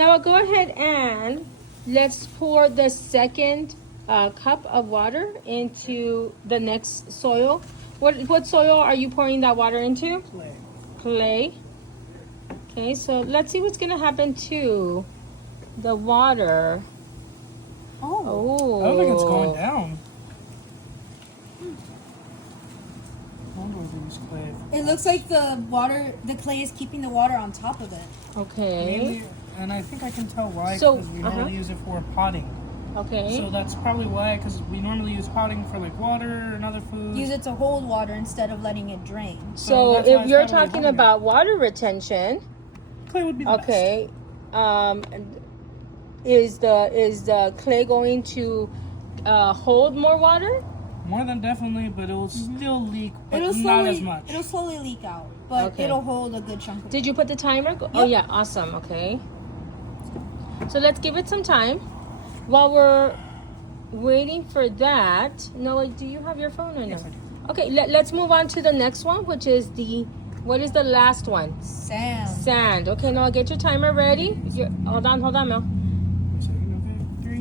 Now go ahead and let's pour the second cup of water into the next soil. What soil are you pouring that water into? Clay. Clay. Okay, so let's see what's gonna happen to the water. Oh. I don't think it's going down. I wonder if it's clay. It looks like the clay is keeping the water on top of it. Okay. Mainly, and I think I can tell why, So, because we normally use it for potting. Okay. So that's probably why, because we normally use potting for like water and other food. Use it to hold water instead of letting it drain. So that's why if it's you're not really talking doing it. about water retention, Clay would be the okay, is the clay going to hold more water? best. More than definitely, but it will still leak, but It'll not as much. It'll slowly leak out, but Okay. it'll hold a good chunk of it. Did you put the timer? Oh Yep. yeah, awesome. Okay. So let's give it some time. While we're waiting for that, Noah, do you have your phone or no? Yes, I do. Okay, let's move on to the next one, which is what is the last one? Sand. Sand. Okay, Noah, get your timer ready. Hold on, Mel. Okay, 3,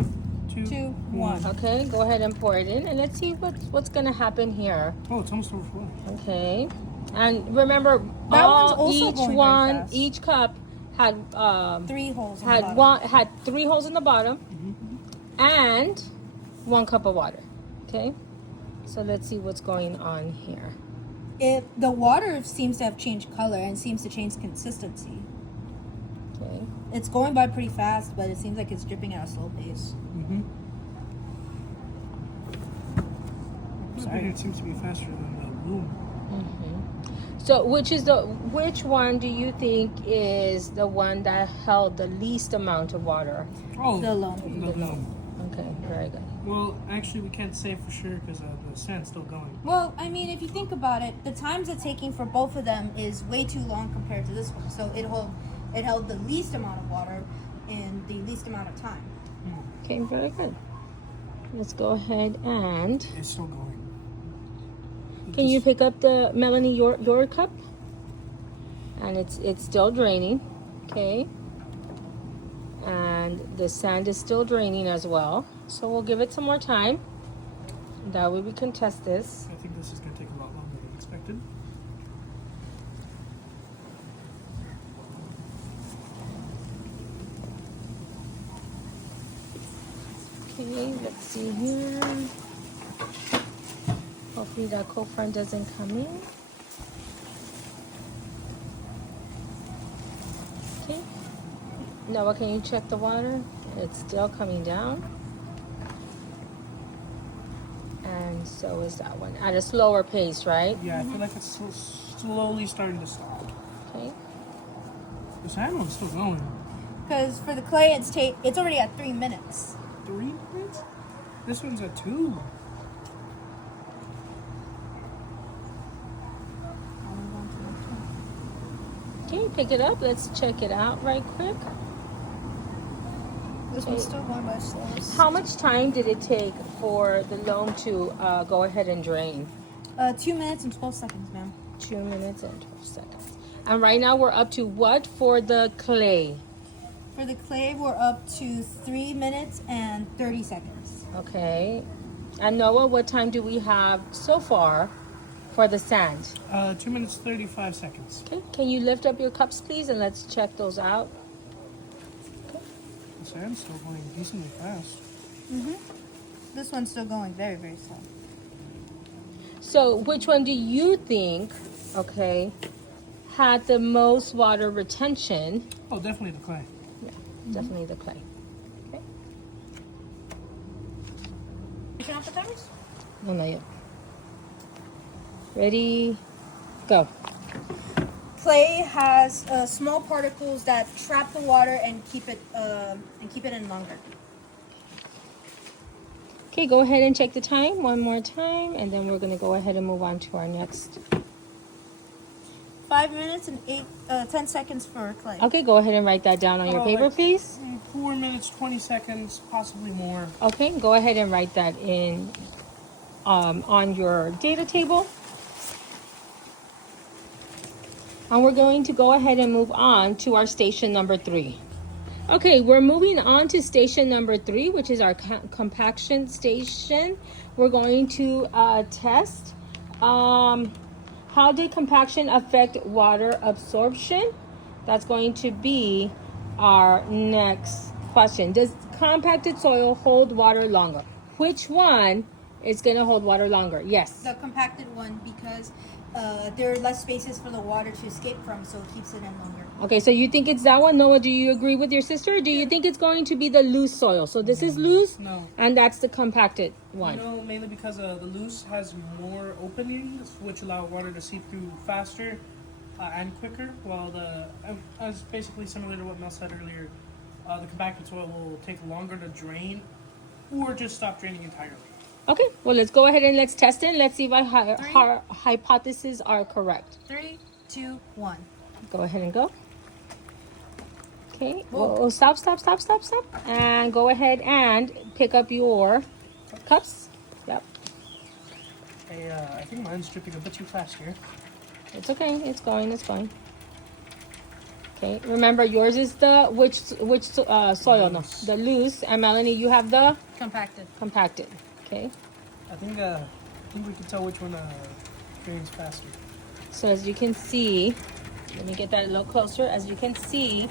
2, 2, 1. Okay, go ahead and pour it in, and let's see what's gonna happen here. Oh, it's almost overflowing. Okay, and remember, That one's also going very fast. each cup had 3 holes. In the bottom. had 3 holes in the bottom, and 1 cup of water. Okay, so let's see what's going on here. The water seems to have changed color and seems to change consistency. Okay, It's going by pretty fast, but it seems like it's dripping at a slow pace. Mm-hmm. Sorry, it seems to be faster than the loom. so which one do you think is the one that held the least amount of water? Oh, The loam. The loam. Okay, very good. Well, actually, we can't say for sure because the sand's still going. Well, I mean, if you think about it, the times it's taking for both of them is way too long compared to this one. So it held the least amount of water in the least amount of time. Okay, very good. Let's go ahead and It's still going. can you pick up the Melanie your cup? And it's still draining. Okay. And the sand is still draining as well. So we'll give it some more time. That way we can test this. I think this is going to take a lot longer than expected. Okay, let's see here. Hopefully that co-friend doesn't come in. Okay. Noah, can you check the water? It's still coming down. And so is that one. At a slower pace, right? Yeah, I feel like it's slowly starting to stop. Okay. The sand one's still going. Because for the clay, it's already at 3 minutes. 3 minutes? This one's at 2. Okay, pick it up. Let's check it out right quick. This one's still going by slow. How much time did it take for the loam to go ahead and drain? 2 minutes and 12 seconds, ma'am. 2 minutes and 12 seconds. And right now we're up to what for the clay? For the clay, we're up to 3 minutes and 30 seconds. Okay. And Noah, what time do we have so far for the sand? 2 minutes 35 seconds. Okay. Can you lift up your cups, please, and let's check those out. The sand's still going decently fast. This one's still going very, very slow. So which one do you think, okay, had the most water retention? Oh, definitely the clay. Yeah, definitely the clay. Okay. You turn off the timers? No, not yet. Ready, go. Clay has small particles that trap the water and keep it in longer. Okay, go ahead and check the time one more time, and then we're going to go ahead and move on to our next. 5 minutes and 10 seconds for clay. Okay, go ahead and write that down on your paper, Alright. please. 4 minutes 20 seconds, possibly more. Okay, go ahead and write that in on your data table. And we're going to go ahead and move on to our station number 3. Okay, we're moving on to station number 3, which is our compaction station. We're going to test how did compaction affect water absorption? That's going to be our next question. Does compacted soil hold water longer? Which one is going to hold water longer? Yes. The compacted one, because there are less spaces for the water to escape from, so it keeps it in longer. Okay, so you think it's that one? Noah, do you agree with your sister? Or do you think it's going to be the loose soil? So this is loose, No. and that's the compacted one. No, mainly because the loose has more openings, which allow water to seep through faster and quicker, while as basically similar to what Mel said earlier, the compacted soil will take longer to drain or just stop draining entirely. Okay, well, let's go ahead and let's test it. Let's see if our hypotheses are correct. 3, 2, 1. Go ahead and go. Okay, oh, stop. And go ahead and pick up your cups. Yep, I think mine's dripping a bit too fast here. it's okay. It's going. Okay, remember yours is the which soil? No, Loose. the loose. And Melanie, you have the Compacted. compacted. Okay, I think we can tell which one drains faster. so as you can see, let me get that a little closer. As you can see,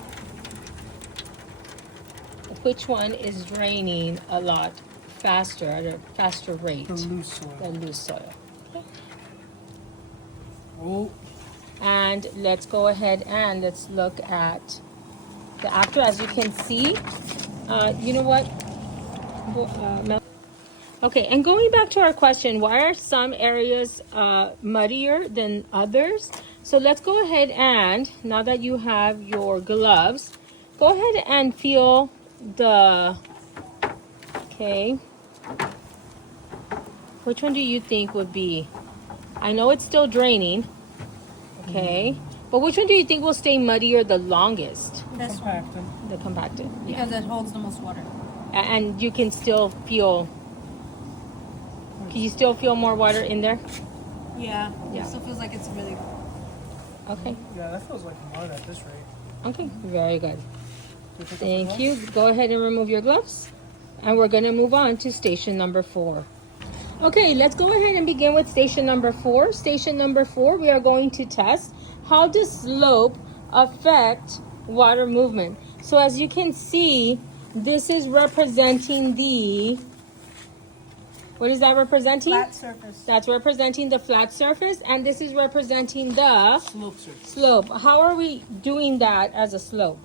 which one is draining a lot faster at a faster rate? The loose soil. The loose soil. Okay. Oh, And let's go ahead and let's look at the after. As you can see, you know what? Okay, and going back to our question, why are some areas muddier than others? So let's go ahead and, now that you have your gloves, go ahead and feel okay. Which one do you think would be? I know it's still draining. Okay, but which one do you think will stay muddier the longest? This one, compacted. The compacted. Yeah. because it holds the most water. And you can still feel. Can you still feel more water in there? Yeah. Yeah. It still feels like it's really. Yeah, Okay. that feels like mud at this rate. Okay. Very good. Do you think Thank that's you. Go ahead and remove your gloves, and we're gonna move on to station number 4. Okay, let's go ahead and begin with station number 4. Station number 4, we are going to test how does slope affect water movement. So as you can see, this is representing the, what is that representing? Flat surface. That's representing the flat surface, and this is representing the Slope surface. slope. How are we doing that as a slope?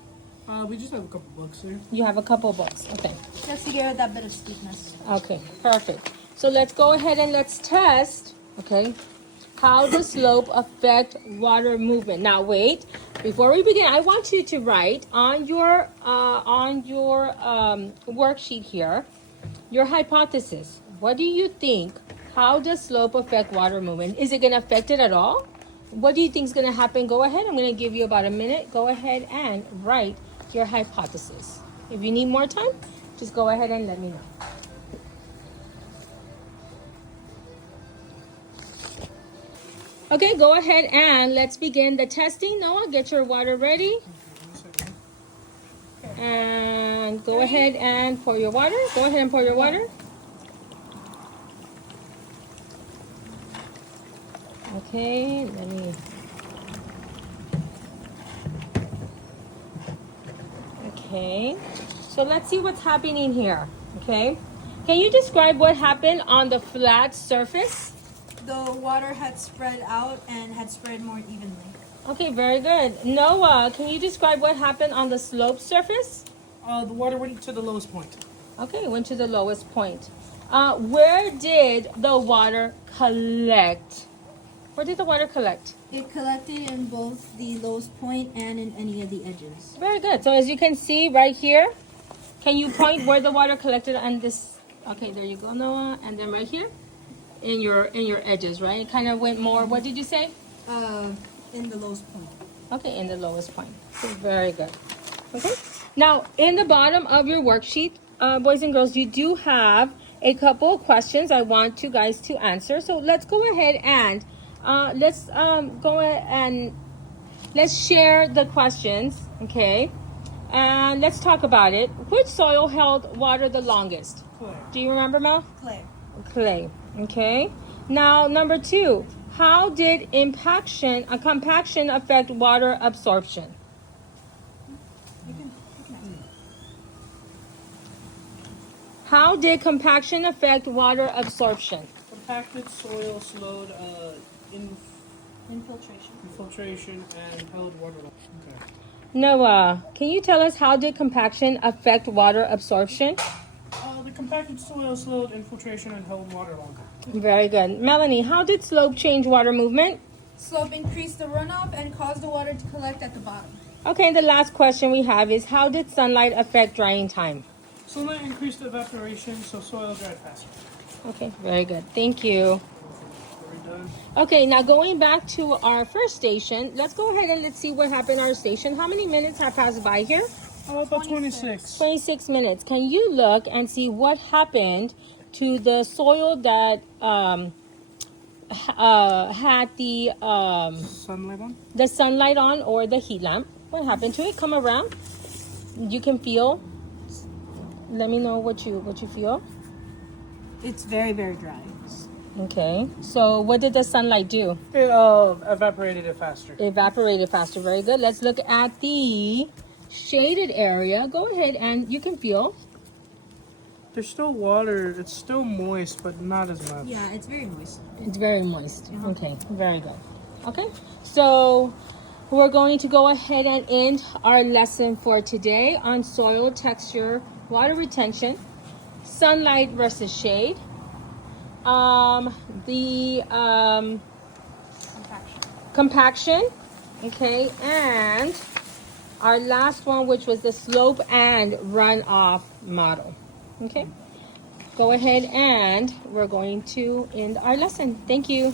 We just have a couple books here. You have a couple books. Okay. Just to give it that bit of steepness. Okay, perfect. So let's go ahead and let's test, okay, how does slope affect water movement. Now wait, before we begin, I want you to write on your worksheet here, your hypothesis. What do you think? How does slope affect water movement? Is it going to affect it at all? What do you think is going to happen? Go ahead. I'm going to give you about a minute. Go ahead and write your hypothesis. If you need more time, just go ahead and let me know. Okay, go ahead and let's begin the testing. Noah, get your water ready. And go ahead and pour your water. Go ahead and pour your water. Okay, let me. Okay, so let's see what's happening here. Okay, can you describe what happened on the flat surface? The water had spread out and had spread more evenly. Okay, very good. Noah, can you describe what happened on the slope surface? The water went to the lowest point. Okay, it went to the lowest point. Where did the water collect? Where did the water collect? It collected in both the lowest point and in any of the edges. Very good. So as you can see right here, can you point where the water collected on this? Okay, there you go, Noah. And then right here, in your edges, right? It kind of went more. What did you say? In the lowest point. Okay, in the lowest point. So very good. Okay. Now, in the bottom of your worksheet, boys and girls, you do have a couple of questions I want you guys to answer. So let's go ahead and let's share the questions. Okay. And let's talk about it. Which soil held water the longest? Clay. Do you remember, Mel? Clay. Clay. Okay. Now, number 2. How did compaction affect water absorption? You can How did compaction affect water absorption? Compacted soil slowed infiltration. infiltration and held water. Okay. Noah, can you tell us how did compaction affect water absorption? The compacted soil slowed infiltration and held water longer. Very good. Melanie, how did slope change water movement? Slope increased the runoff and caused the water to collect at the bottom. Okay, the last question we have is how did sunlight affect drying time? Sunlight increased evaporation, so soil dried faster. Okay, very good. Thank you. Are we done? Okay, now going back to our first station, let's go ahead and let's see what happened at our station. How many minutes have passed by here? About 26. 26 minutes. Can you look and see what happened to the soil that had Sunlight on? the sunlight on or the heat lamp? What happened to it? Come around. You can feel. Let me know what you feel. It's very, very dry. Okay. So what did the sunlight do? It evaporated it faster. Evaporated faster. Very good. Let's look at the shaded area. Go ahead and you can feel. There's still water. It's still moist, but not as much. Yeah, it's very moist. It's very moist. Okay. Very good. Okay. So we're going to go ahead and end our lesson for today on soil texture, water retention, sunlight versus shade. Compaction. Okay, and our last one, which was the slope and runoff model. Okay, go ahead and we're going to end our lesson. Thank you.